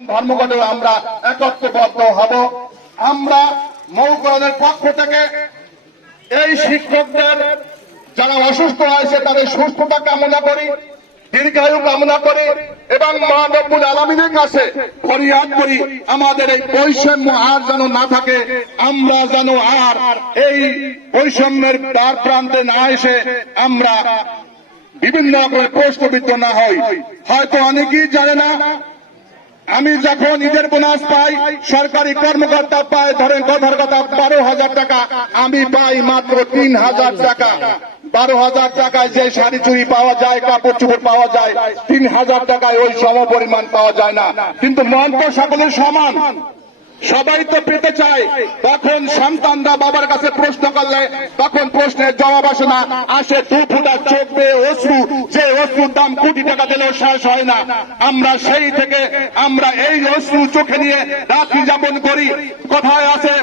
ধর্মঘটে আমরা একত্রবদ্ধ হব। আমরা মৌকরণের পক্ষ থেকে এই শিক্ষকদের যারা অসুস্থ হয়েছে তাদের সুস্থতা কামনা করি, দীর্ঘায়ু কামনা করি এবং মহানব্বুল আলমিনের কাছে ফরিয়াদ করি, আমাদের এই বৈষম্য আর যেন না থাকে, আমরা যেন আর এই বৈষম্যের দ্বার প্রান্তে না এসে আমরা বিভিন্ন রকমের প্রশ্নবিদ্ধ না হই। হয়তো অনেকেই জানে না আমি যখন ঈদের বোনাস পাই, সরকারি কর্মকর্তা পায়, ধরেন কথার কথা বারো হাজার টাকা, আমি পাই মাত্র তিন হাজার টাকা। বারো হাজার টাকায় যে শাড়ি চুরি পাওয়া যায়, কাপড় চুপড় পাওয়া যায়, তিন হাজার টাকায় ওই সম পরিমাণ পাওয়া যায় না। কিন্তু মন তো সকলের সমান। সবাই তো পেতে চায়। তখন সন্তানরা বাবার কাছে প্রশ্ন করলে, তখন প্রশ্নের জবাব আসে না। আসে দু ফুটা চোখ বেয়ে অশ্রু। যে অশ্রুর দাম কোটি টাকা দিলেও শেষ হয় না। আমরা সেই থেকে, আমরা এই অশ্রু চোখে নিয়ে রাত্রি যাপন করি। কোথায় আছে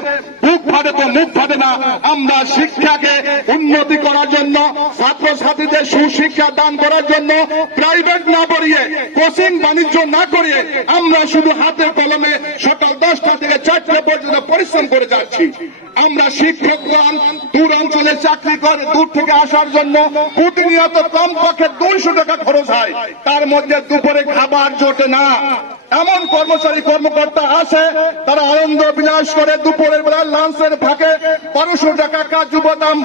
বুক ফাটে তো মুখ ফাটে না। আমরা শিক্ষাকে উন্নতি করার জন্য, ছাত্রছাত্রীদের সুশিক্ষা দান করার জন্য প্রাইভেট না পড়িয়ে কোচিং বাণিজ্য না করিয়ে, আমরা শুধু হাতে কলমে সকাল দশটা থেকে চারটে পর্যন্ত পরিশ্রম করে যাচ্ছি। আমরা শিক্ষকগণ দূর অঞ্চলে চাকরি করে, দূর থেকে আসার জন্য প্রতিনিয়ত কম পক্ষে দুইশো টাকা খরচ হয়। তার মধ্যে দুপুরে খাবার জোটে না। এমন কর্মচারী কর্মকর্তা আছে, তারা আনন্দ বিলাস করে দুপুরের বেলা লাঞ্চের ফাঁকে বারোশো টাকা কাজু বাদাম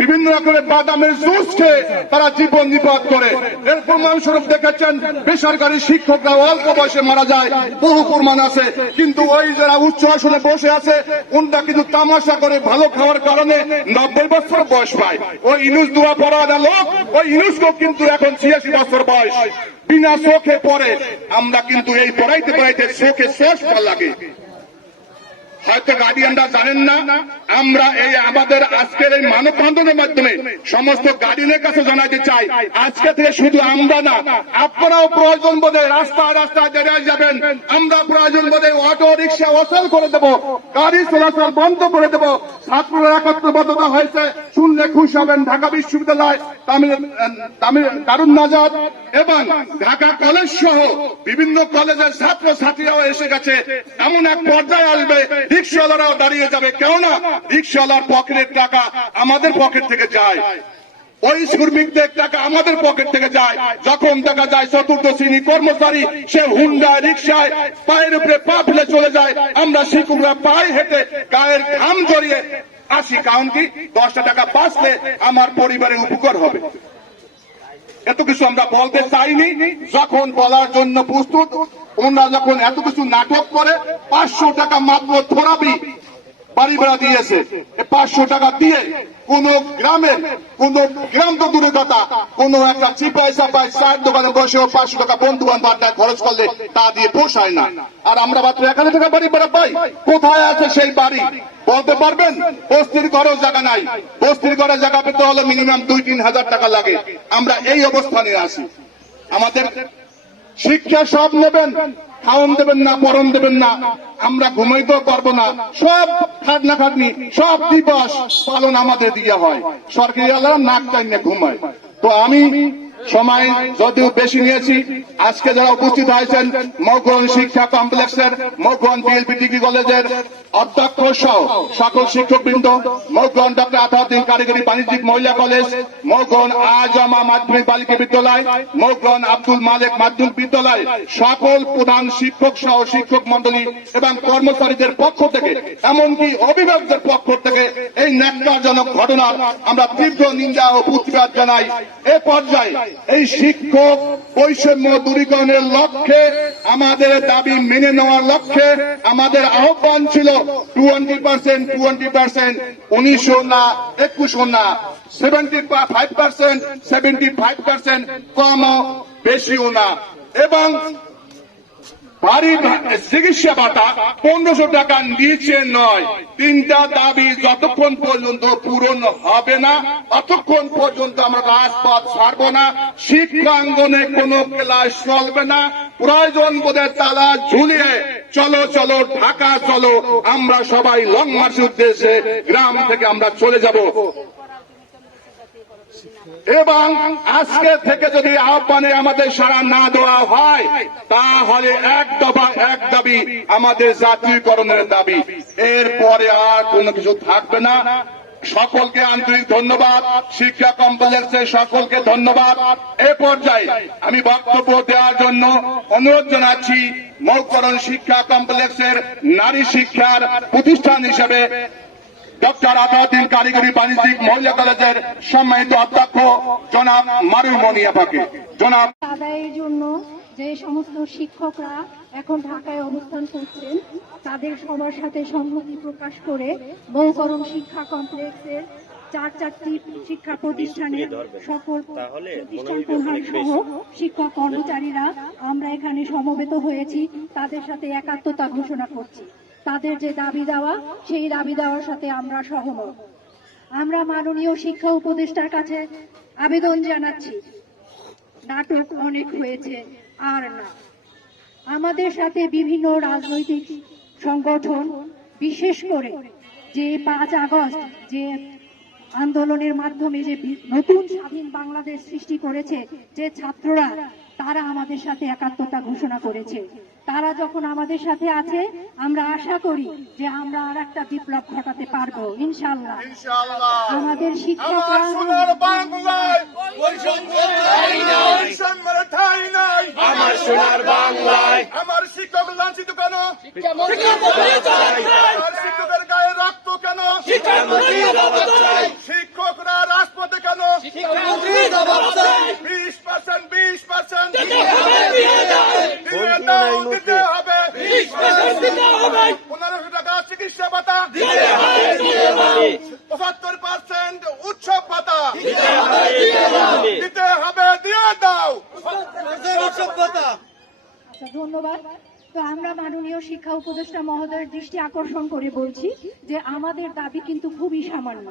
বিভিন্ন রকমের বাদামের জুস খেয়ে তারা জীবন নিপাত করে। এর প্রমাণস্বরূপ দেখেছেন, বেসরকারি শিক্ষকরা অল্প বয়সে মারা যায়, বহু প্রমাণ আছে। কিন্তু ওই যারা উচ্চ আসনে বসে আছে উনটা কিন্তু তামাশা করে ভালো খাওয়ার কারণে নব্বই বছর বয়স পায়। ওই ইনুস দোয়া পড়া লোক, ওই ইনুসকেও কিন্তু এখন ছিয়াশি বছর বয়স। বিনা চোখে পড়ে আমরা কিন্তু এই পড়াইতে পড়াইতে চোখে শেষ ফল লাগে। হয়তো গার্ডিয়ানরা জানেন না, আমরা এই আমাদের আজকের এই মানব বন্ধনের মাধ্যমে সমস্ত গার্ডিয়ানের কাছে জানাতে চাই। আজকে থেকে শুধু আমরা না, আপনারাও প্রয়োজন বোধে রাস্তা রাস্তায় দাঁড়িয়ে যাবেন। আমরা প্রয়োজন বোধে অটো, রিক্সা অচল করে দেবো, গাড়ি চলাচল বন্ধ করে দেব। ছাত্ররা একত্রবদ্ধতা হয়েছে, শুনলে খুশি হবেন ঢাকা বিশ্ববিদ্যালয়, তামিল তামিল দারুণ নাজাদ এবং ঢাকা কলেজ সহ বিভিন্ন কলেজের ছাত্র ছাত্রীরাও এসে গেছে। এমন এক পর্যায়ে আসবে, রিক্সাওয়ালারাও দাঁড়িয়ে যাবে। কেননা রিক্সাওয়ালার পকেটের টাকা আমাদের পকেট থেকে যায়। ওই শ্রমিকদের টাকা আমাদের পকেট থেকে যায়। যখন দেখা যায় চতুর্থ শ্রেণি কর্মচারী, সে রিক্সায় পায়ের উপরে পা ফেলে চলে যায়। আমরা পায়ে হেঁটে গায়ের ঘাম জড়িয়ে আসি, কারণ কি? দশটা টাকা বাঁচলে আমার পরিবারের উপকার হবে। এত কিছু আমরা বলতে চাইনি। যখন বলার জন্য প্রস্তুত, ওনারা যখন এত কিছু নাটক করে, পাঁচশো টাকা মাত্র থোরাবি বাড়ি ভাড়া দিয়েছে। পাঁচশো টাকা দিয়ে কোন গ্রামের কোন গ্রাম তো দূরের কথা, কোন একটা চিপাই চাপাই চার দোকানে বসেও পাঁচশো টাকা বন্ধু বান্ধব খরচ করলে তা দিয়ে পোষায় না। আর আমরা মাত্র এক হাজার টাকা বাড়ি ভাড়া পাই। কোথায় আছে সেই বাড়ি? বলতে পারবেন? বস্তির ঘরেও জায়গা নাই। বস্তির ঘরে জায়গা পেতে হলে মিনিমাম দুই, তিন হাজার টাকা লাগে। আমরা এই অবস্থানে আছি। আমাদের শিক্ষা সব নেবেন। খাওয়ন দেবেন না পরন দেবেন না। আমরা ঘুমাইতেও পারব না। সব খাটনা খাটনি সব দিবস পালন আমাদের দিয়ে হয়। সরকারি আল্লাহ নাক টাইমে ঘুমায়। তো আমি সময় যদিও বেশি নিয়েছি, আজকে যারা উপস্থিত হয়েছেন, মৌগন শিক্ষা কমপ্লেক্সের, মৌগন বিএলপি ডিগ্রি কলেজের অধ্যক্ষ সহ সকল শিক্ষকবৃন্দ, মৌগন ডক্টর আতাউদ্দিন কারিগরি বাণিজ্যিক মহিলা কলেজ, মৌগন আজমা মাধ্যমিক বালিকা বিদ্যালয়, মৌগন আব্দুল মালিক মাধ্যমিক বিদ্যালয়, সকল প্রধান শিক্ষক সহ শিক্ষক মন্ডলী এবং কর্মচারীদের পক্ষ থেকে, এমনকি অভিভাবকদের পক্ষ থেকে এই ন্যাক্কারজনক ঘটনার আমরা তীব্র নিন্দা ও প্রতিবাদ জানাই। এ পর্যায়ে এই শিক্ষক বৈষম্য দূরীকরণের লক্ষ্যে আমাদের দাবি মেনে নেওয়ার লক্ষ্যে আমাদের আহ্বান ছিল টোয়েন্টি পার্সেন্ট টোয়েন্টি পার্সেন্ট উনিশশো না একুশশো না seventy five percent seventy five percent কমও বেশিও না। এবং বাড়ি ভা- চিকিৎসা ভাতা পনেরোশো টাকার নিচে নয়। তিনটা দাবি যতক্ষণ পর্যন্ত পূরণ হবে না, ততক্ষণ পর্যন্ত আমরা রাজপথ ছাড়বো না। শিক্ষাঙ্গনে কোনো ক্লাস চলবে না। প্রয়োজন বোধের তালা ঝুলিয়ে চলো চলো, ঢাকা চলো। আমরা সবাই লং মার্চের উদ্দেশ্যে গ্রাম থেকে আমরা চলে যাব। এবং আজকে থেকে যদি আহ্বানে আমাদের সারা না দেওয়া হয়, তাহলে এক দফা এক দাবি আমাদের জাতীয়করণের দাবি। এরপরে আর কোনো কিছু থাকবে না। সকলকে আন্তরিক ধন্যবাদ। শিক্ষা কমপ্লেক্সের সকলকে ধন্যবাদ। এ পর্যায়ে আমি বক্তব্য দেওয়ার জন্য অনুরোধ জানাচ্ছি মৌকরণ শিক্ষা কমপ্লেক্সের নারী শিক্ষার প্রতিষ্ঠান হিসেবে ডক্টর আতাউদ্দিন কারিগরি বাণিজ্যিক মহিলা কলেজের সম্মানিত অধ্যক্ষ জনাব মারুল মনিয়াপাকে জনাব আদায়ের জন্য যে সমস্ত শিক্ষকরা এখন ঢাকায় অবস্থান করছেন তাদের সবার সাথে সংহতি প্রকাশ করে বহুকরণ শিক্ষা কমপ্লেক্সের চার চারটি শিক্ষা প্রতিষ্ঠানের সকল প্রতিষ্ঠান প্রধান সহ শিক্ষক কর্মচারীরা আমরা এখানে সমবেত হয়েছি তাদের সাথে একাত্মতা ঘোষণা করছি। তাদের যে দাবি দেওয়া, সেই দাবি দেওয়ার সাথে আমরা সহমত। আমরা মাননীয় শিক্ষা উপদেষ্টার কাছে আবেদন জানাচ্ছি। নাটক অনেক হয়েছে, আর না। আমাদের সাথে বিভিন্ন রাজনৈতিক সংগঠন, বিশেষ করে যে পাঁচ আগস্ট যে আন্দোলনের মাধ্যমে যে নতুন স্বাধীন বাংলাদেশ সৃষ্টি করেছে, যে ছাত্ররা, তারা আমাদের সাথে একাত্মতা ঘোষণা করেছে। তারা যখন আমাদের সাথে আছে আমরা আশা করি যে আমরা আর একটা বিপ্লব ঘটাতে পারব ইনশাল্লাহ আমাদের শিক্ষকরা বাংলায় বৈষম্যের ঠাঁই নাই। আমার সোনার বাংলায়। আমার শিক্ষক লাঞ্ছিত কেন? শিক্ষকের গায়ে রক্ত কেন শিক্ষকরা রাজপথে কেন বিশ পার্সেন্ট বিশ পার্সেন্ট দিয়ে দাও দিতে হবে পনেরোশো টাকা চিকিৎসা ভাতা পঁচাত্তর পার্সেন্ট উৎসব ভাতা দিতে হবে দিয়ে দাও আচ্ছা ধন্যবাদ তো আমরা মাননীয় শিক্ষা উপদেষ্টা মহোদয়ের দৃষ্টি আকর্ষণ করে বলছি যে আমাদের দাবি কিন্তু খুবই সামান্য।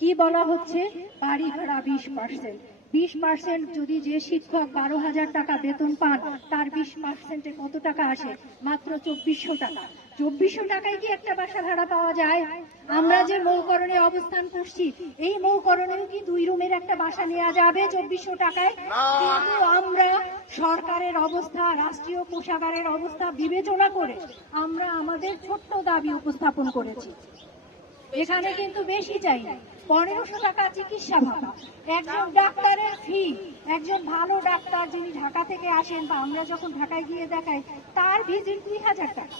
কি বলা হচ্ছে? বাড়ি ভাড়া বিশ পার্সেন্ট বিশ পার্সেন্ট যদি যে শিক্ষক বারো হাজার টাকা বেতন পান তার বিশ পার্সেন্টে কত টাকা আসে মাত্র চব্বিশশো টাকা। চব্বিশশো টাকায় কি একটা বাসা ভাড়া পাওয়া যায়? আমরা যে মৌকরণে অবস্থান করছি এই মৌকরণেও কি দুই রুমের একটা বাসা নেওয়া যাবে চব্বিশশো টাকায়? কিন্তু আমরা সরকারের অবস্থা রাষ্ট্রীয় কোষাগারের অবস্থা বিবেচনা করে আমরা আমাদের ছোট্ট দাবি উপস্থাপন করেছি। এখানে কিন্তু বেশি চাই না। পনেরোশো টাকা চিকিৎসা ভাতা। একজন ডাক্তারের ফি একজন ভালো ডাক্তার যিনি ঢাকা থেকে আসেন বা আমরা যখন ঢাকায় গিয়ে দেখাই, তার ভিজিট দুই হাজার টাকা।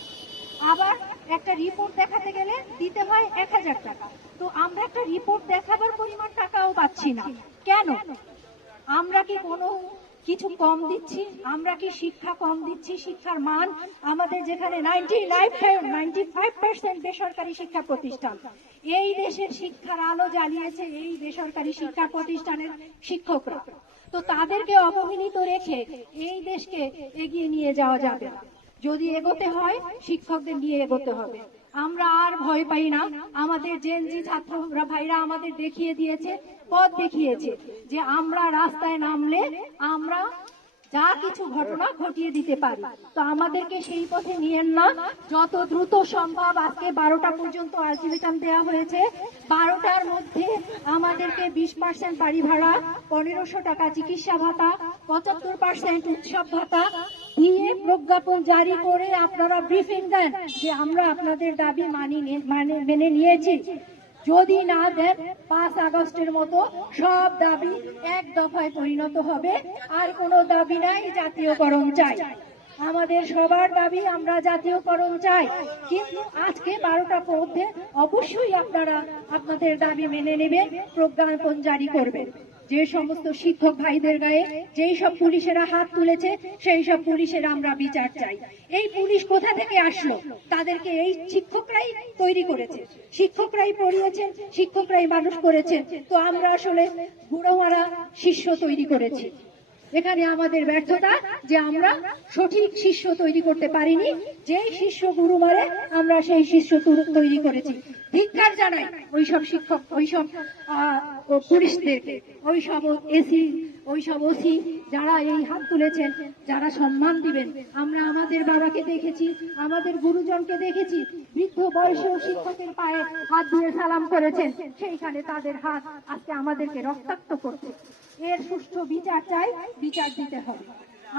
আবার একটা রিপোর্ট দেখাতে গেলে দিতে হয় এক হাজার টাকা। তো আমরা একটা রিপোর্ট দেখাবার পরিমাণ টাকাও পাচ্ছি না। কেন? আমরা কি কোনো কিছু কম দিচ্ছি? আমরা কি শিক্ষা কম দিচ্ছি? শিক্ষার মান আমাদের যেখানে নাইনটি নাইনটি ফাইভ পার্সেন্ট বেসরকারি শিক্ষা প্রতিষ্ঠান। এই দেশের শিক্ষার আলো জ্বালিয়েছে এই বেসরকারি শিক্ষা প্রতিষ্ঠানের শিক্ষকরা। তো তাদেরকে অবহেলিত রেখে এই দেশকে এগিয়ে নিয়ে যাওয়া যাবে না। যদি এগোতে হয়, শিক্ষকদের নিয়ে এগোতে হবে। আমরা আর ভয় পাই না। আমাদের জেনজি ছাত্ররা ভাইরা আমাদের দেখিয়ে দিয়েছে, পথ দেখিয়েছে যে আমরা রাস্তায় নামলে আমরা যা কিছু ঘটনা ঘটিয়ে দিতে পারি। তো আমাদেরকে সেই পথে নিয়েন না। যত দ্রুত সম্ভব আজকে বারোটা পর্যন্ত আলটিমেটাম দেওয়া হয়েছে। বারোটার মধ্যে আমাদেরকে বিশ পার্সেন্ট বাড়ি ভাড়া, পনেরোশো টাকা চিকিৎসা ভাতা, পঁচাত্তর পার্সেন্ট উৎসব ভাতা দিয়ে প্রজ্ঞাপন জারি করে আপনারা ব্রিফিং দেন যে আমরা আপনাদের দাবি মানি মানে মেনে নিয়েছি। যদি না দেন, পাঁচ আগস্টের মতো সব দাবি এক দফায় পরিণত হবে, আর কোনো দাবি নাই জাতীয়করণ চাই। আমাদের সবার দাবি আমরা জাতীয়করণ চাই। কিন্তু আজকে বারোটার মধ্যে অবশ্যই আপনারা আপনাদের দাবি মেনে নেবেন, প্রজ্ঞাপন জারি করবেন। যে সমস্ত শিক্ষক ভাইদের গায়ে যেই সব পুলিশেরা হাত তুলেছে, সেই সব পুলিশের আমরা বিচার চাই। এই পুলিশ কোথা থেকে আসলো? তাদেরকে এই শিক্ষকরাই তৈরি করেছে। শিক্ষকরাই পড়িয়েছেন, শিক্ষকরাই মানুষ করেছেন। তো আমরা আসলে বুড়ো মারা শিষ্য তৈরি করেছি। এখানে আমাদের ব্যর্থতা যে আমরা সঠিক শিষ্য তৈরি করতে পারিনি যেই শিষ্য গুরু মারে আমরা সেই শিষ্য তৈরি করেছি। ধিক্কার জানাই ওইসব শিক্ষক ওইসব আহ, ও পুলিশদেরকে ওইসব এসি ওইসব ওসি যারা এই হাত তুলেছেন যারা সম্মান দিবেন। আমরা আমাদের বাবাকে দেখেছি আমাদের গুরুজনকে দেখেছি বৃদ্ধ বয়সেও শিক্ষকের পায়ে হাত দিয়ে সালাম করেছেন সেইখানে তাদের হাত আজকে আমাদেরকে রক্তাক্ত করছে। এর সুষ্ঠু বিচার চাই, বিচার দিতে হবে।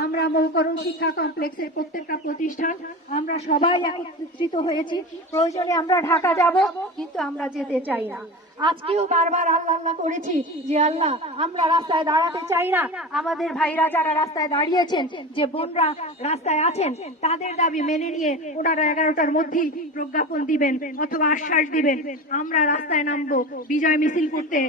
আমরা মৌকরণ শিক্ষা কমপ্লেক্সের প্রত্যেকটা প্রতিষ্ঠান, আমরা সবাই একত্রিত হয়েছি। প্রয়োজনে আমরা ঢাকা যাব, কিন্তু আমরা যেতে চাই না। আজকেও বারবার আল্লাহ আল্লাহ করেছি যে, আল্লাহ, আমরা রাস্তায় দাঁড়াতে চাই না। আমাদের ভাইরা যারা রাস্তায় দাঁড়িয়েছেন, যে বোনরা রাস্তায় আছেন, তাদের দাবি মেনে নিয়ে ওনারা এগারোটার মধ্যেই প্রজ্ঞাপন দিবেন অথবা আশ্বাস দিবেন, আমরা রাস্তায় নামবো, বিজয় মিছিল করতে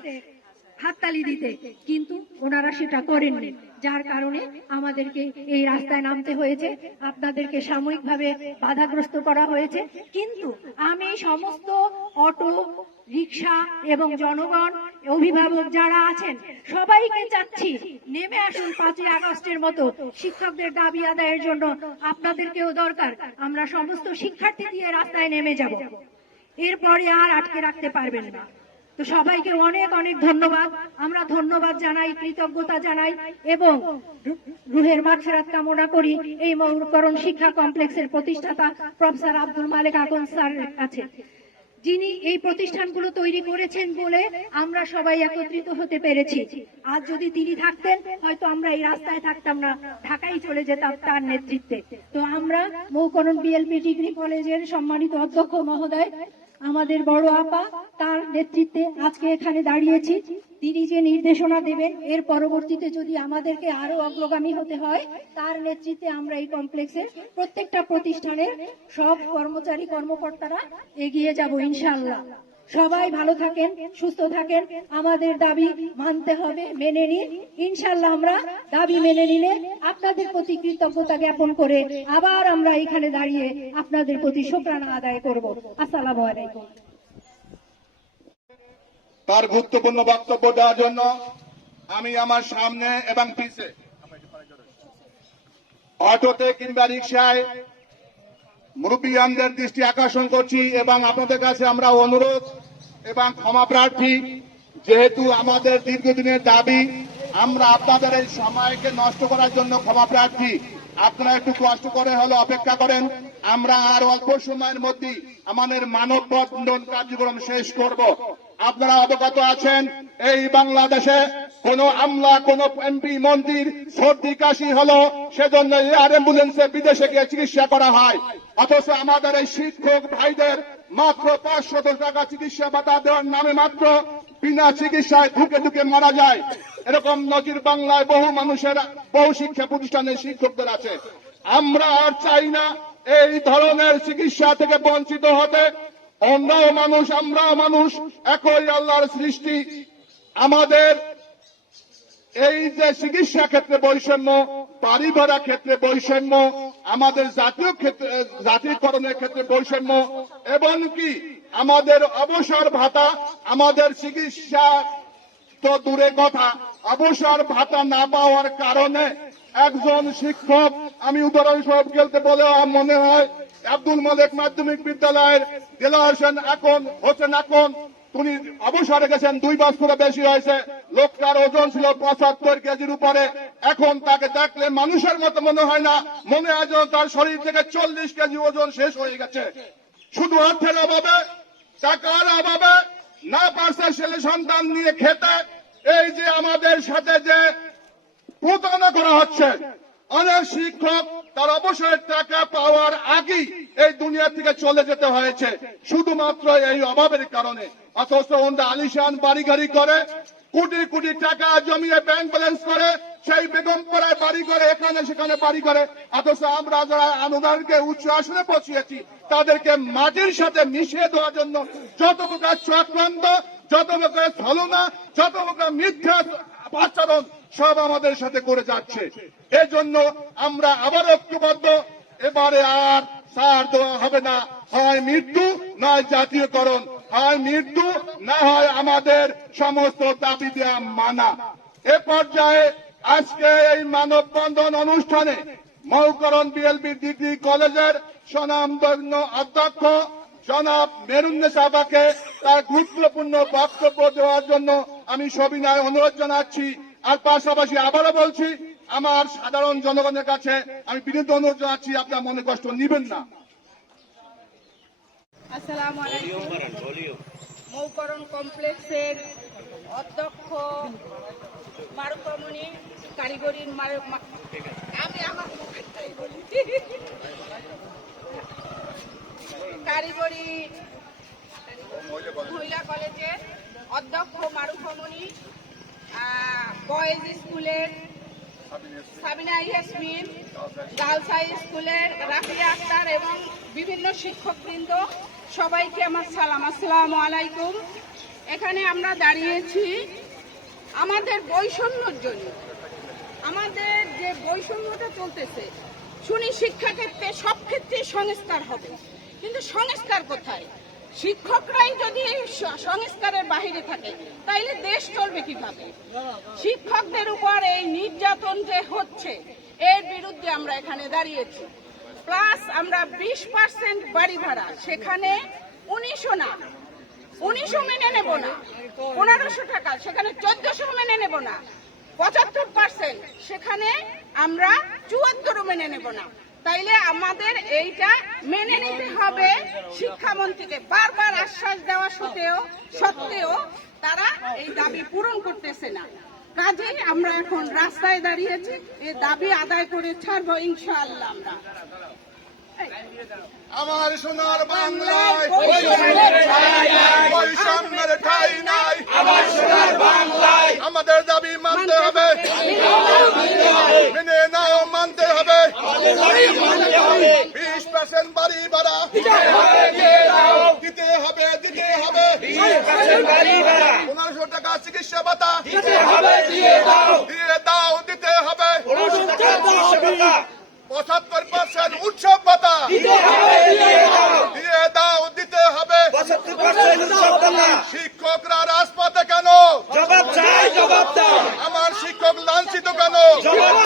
হাততালি দিতে। কিন্তু ওনারা সেটা করেননি। যার কারণে আমাদেরকে এই রাস্তায় নামতে হয়েছে। আপনাদেরকে সাময়িকভাবে বাধাগ্রস্ত করা হয়েছে। কিন্তু আমি সমস্ত অটো, রিক্সা এবং জনগণ, অভিভাবক যারা আছেন, সবাইকে চাচ্ছি নেমে আসুন পাঁচই আগস্টের মতো। শিক্ষকদের দাবি আদায়ের জন্য আপনাদেরকেও দরকার। আমরা সমস্ত শিক্ষার্থী দিয়ে রাস্তায় নেমে যাব। এরপরে আর আটকে রাখতে পারবেন না। তো সবাইকে অনেক অনেক ধন্যবাদ। আমরা ধন্যবাদ জানাই, কৃতজ্ঞতা জানাই এবং রুহের মাগফিরাত কামনা করি। এই মৌরকরণ শিক্ষা কমপ্লেক্সের প্রতিষ্ঠাতা প্রফেসর আব্দুল মালিক আকন স্যারের কাছে। যিনি এই প্রতিষ্ঠানগুলো তৈরি করেছেন বলে আমরা সবাই একত্রিত হতে পেরেছি। আজ যদি তিনি থাকতেন, হয়তো আমরা এই রাস্তায় থাকতাম না ঢাকায় চলে যেতাম তার নেতৃত্বে। তো আমরা মৌকরণ বিএলপি ডিগ্রি কলেজের সম্মানিত অধ্যক্ষ মহোদয় আমাদের বড় আপা তার নেতৃত্বে আজকে এখানে দাঁড়িয়েছি। তিনি যে নির্দেশনা দেবেন, এর পরবর্তীতে যদি আমাদেরকে আরও অগ্রগামী হতে হয়, তার নেতৃত্বে আমরা এই কমপ্লেক্সের প্রত্যেকটা প্রতিষ্ঠানের সব কর্মচারী কর্মকর্তারা এগিয়ে যাব ইনশাআল্লাহ। সবাই ভালো থাকেন, সুস্থ থাকেন। আমাদের দাবি মানতে হবে, মেনে নিন। ইনশাল্লাহ আমরা দাবি মেনে নিলে আপনাদের প্রতি কৃতজ্ঞতা জ্ঞাপন করে আবার আমরা এখানে দাঁড়িয়ে আপনাদের প্রতি শুক্রানা আদায় করব। আসসালামু আলাইকুম। তার গুরুত্বপূর্ণ বক্তব্য দেওয়ার জন্য আমি আমার সামনে এবং পিছে অটোতে কিংবা রিক্সায় মুরব্বীয়ানদের দৃষ্টি আকর্ষণ করছি এবং আপনাদের কাছে আমরা অনুরোধ এবং ক্ষমা প্রার্থী। যেহেতু আমাদের দীর্ঘদিনের দাবি, আমরা আপনাদের এই সময়কে নষ্ট করার জন্য ক্ষমা প্রার্থী। আপনারা একটু কষ্ট করে হলে অপেক্ষা করেন। আমরা আর অল্প সময়ের মধ্যে আমাদের মানব বন্ধন কার্যক্রম শেষ করব। আপনারা অবগত আছেন, এই বাংলাদেশে কোন আমলা, কোন এমপি মন্ত্রীর সর্দি কাশি হলো, সেজন্য এয়ার অ্যাম্বুলেন্সে বিদেশে গিয়ে চিকিৎসা করা হয়। অথচ আমাদের এই শিক্ষক ভাইদের মাত্র পাঁচশত টাকা চিকিৎসা ভাতা দেওয়ার নামে মাত্র বিনা চিকিৎসায় ধুকে ধুকে মারা যায়। এরকম নজির বাংলায় বহু মানুষের, বহু শিক্ষা প্রতিষ্ঠানের শিক্ষকদের আছে। আমরা আর চাই না এই ধরনের চিকিৎসা থেকে বঞ্চিত হতে। অন্যও মানুষ, আমরাও মানুষ, একই আল্লাহর সৃষ্টি। আমাদের এই যে চিকিৎসা ক্ষেত্রে বৈষম্য, বাড়ি ভাড়া ক্ষেত্রে বৈষম্য, আমাদের জাতীয় ক্ষেত্রে, জাতীয়করণের ক্ষেত্রে বৈষম্য, এবং কি আমাদের অবসর ভাতা, আমাদের চিকিৎসা তো দূরে কথা, অবসর ভাতা না পাওয়ার কারণে একজন শিক্ষক, আমি উদাহরণ উদাহরণস্বরূপ খেলতে বলে মনে হয়, আব্দুল মালিক মাধ্যমিক বিদ্যালয়ের দেলা হোসেন এখন হোসেন এখন উনি অবসরে গেছেন দুই বছরে বেশি হয়েছে। লোকটার ওজন ছিল পঁচাত্তর কেজির উপরে। এখন তাকে দেখলে মানুষের মতো মনে হয় না। মনে হয় যেন তার শরীর থেকে চল্লিশ কেজি ওজন শেষ হয়ে গেছে। শুধু অর্থের অভাবে, টাকার অভাবে, না পারছে ছেলে সন্তান নিয়ে খেতে, এই যে আমাদের সাথে যে প্রতারণা করা হচ্ছে অনেক শিক্ষক তার অবসরের টাকা পাওয়ার আগেই এই দুনিয়া থেকে চলে যেতে হয়েছে। শুধুমাত্র এই অভাবের কারণে। অথচ ওরা আলিশান বাড়িঘাড়ি করে, কোটি কোটি টাকা জমিয়ে ব্যাংক ব্যালেন্স করে, সেই বেগম পাড়ায় বাড়ি করে এখানে সেখানে বাড়ি করে অথচ আমরা যারা অনুদানকে উচ্চ আসনে পৌঁছিয়েছি, তাদেরকে মাটির সাথে মিশিয়ে দেওয়ার জন্য যত প্রকার চক্রান্ত, যত প্রকার ছলনা, যত প্রকার মিথ্যা আচরণ সব আমাদের সাথে করে যাচ্ছে। এজন্য আমরা আবার ঐক্যবদ্ধ। এবারে আর সার দেওয়া হবে না। হয় মৃত্যু, নয় জাতীয়করণ। হয় মৃত্যু, না হয় আমাদের সমস্ত দাবি দেওয়া মানা। এ পর্যায়ে আজকে এই মানববন্ধন অনুষ্ঠানে মৌকরণ বিএলবি ডিগ্রি কলেজের স্বনামধন্য অধ্যক্ষ জনাব মেরুন্নেসাবাকে তার গুরুত্বপূর্ণ বক্তব্য দেওয়ার জন্য আমি সবিনয় অনুরোধ জানাচ্ছি। আর পাশাপাশি আবারও বলছি, আমার সাধারণ জনগণের কাছে আমি বিনীত অনুরোধ জানাচ্ছি, আপনার মনে কষ্ট নিবেন না। মৌকরণ কমপ্লেক্সের অধ্যক্ষ মারুকমণি কারিগরি আমি আমার কারিগরি মহিলা কলেজের অধ্যক্ষ মারুকমণি বয়েজ স্কুলের সাবিনা ইয়াসমিন গার্লস হাই স্কুলের রাফিয়া আক্তার এবং বিভিন্ন শিক্ষকবৃন্দ, সবাইকে আমার সালাম। আসসালাম আলাইকুম। এখানে আমরা দাঁড়িয়েছি আমাদের বৈষম্যর জন্য। আমাদের যে বৈষম্যটা চলতেছে, শুনি শিক্ষাক্ষেত্রে সব ক্ষেত্রে সংস্কার হবে। কিন্তু সংস্কার কোথায়? শিক্ষকরাই যদি সংস্কারের বাহিরে থাকে, তাইলে দেশ চলবে কীভাবে? শিক্ষকদের উপর এই নির্যাতন যে হচ্ছে, এর বিরুদ্ধে আমরা এখানে দাঁড়িয়েছি। প্লাস আমরা বিশ পার্সেন্ট বাড়ি ভাড়া, সেখানে উনিশও না উনিশও মেনে নেব না, পনেরোশো টাকা, সেখানে চোদ্দশো মেনে নেব না, পঁচাত্তর পার্সেন্ট, সেখানে আমরা চুয়াত্তরও মেনে নেব না। তাইলে আমাদের এইটা মেনে নিতে হবে শিক্ষামন্ত্রীকে। বারবার আশ্বাস দেওয়া সত্ত্বেও সত্ত্বেও তারা এই দাবি পূরণ করতেছে না। কাজেই আমরা এখন রাস্তায় দাঁড়িয়েছি এই দাবি আদায় করে ছাড়বো ইনশাআল্লাহ আমরা। আমার সোনার বাংলায় বৈষম্যের বৈষম্যের ঠাই নাই। আমার সোনার বাংলায় আমাদের দাবি মানতে হবে। বিশ পার্সেন্ট বাড়ি ভাড়া। দিতে হবে দিতে হবে। পনেরোশো টাকা চিকিৎসা ভাতা। দিতে হবে দিয়ে দাও দিয়ে দাও দিতে হবে। পঁচাত্তর পার্সেন্ট উৎসব ভাতা। দিয়ে দাও দিতে হবে। শিক্ষকরা রাজপথে কেন? জবাব চাই জবাব দাও। আমার শিক্ষক লাঞ্ছিত কেন? জবাব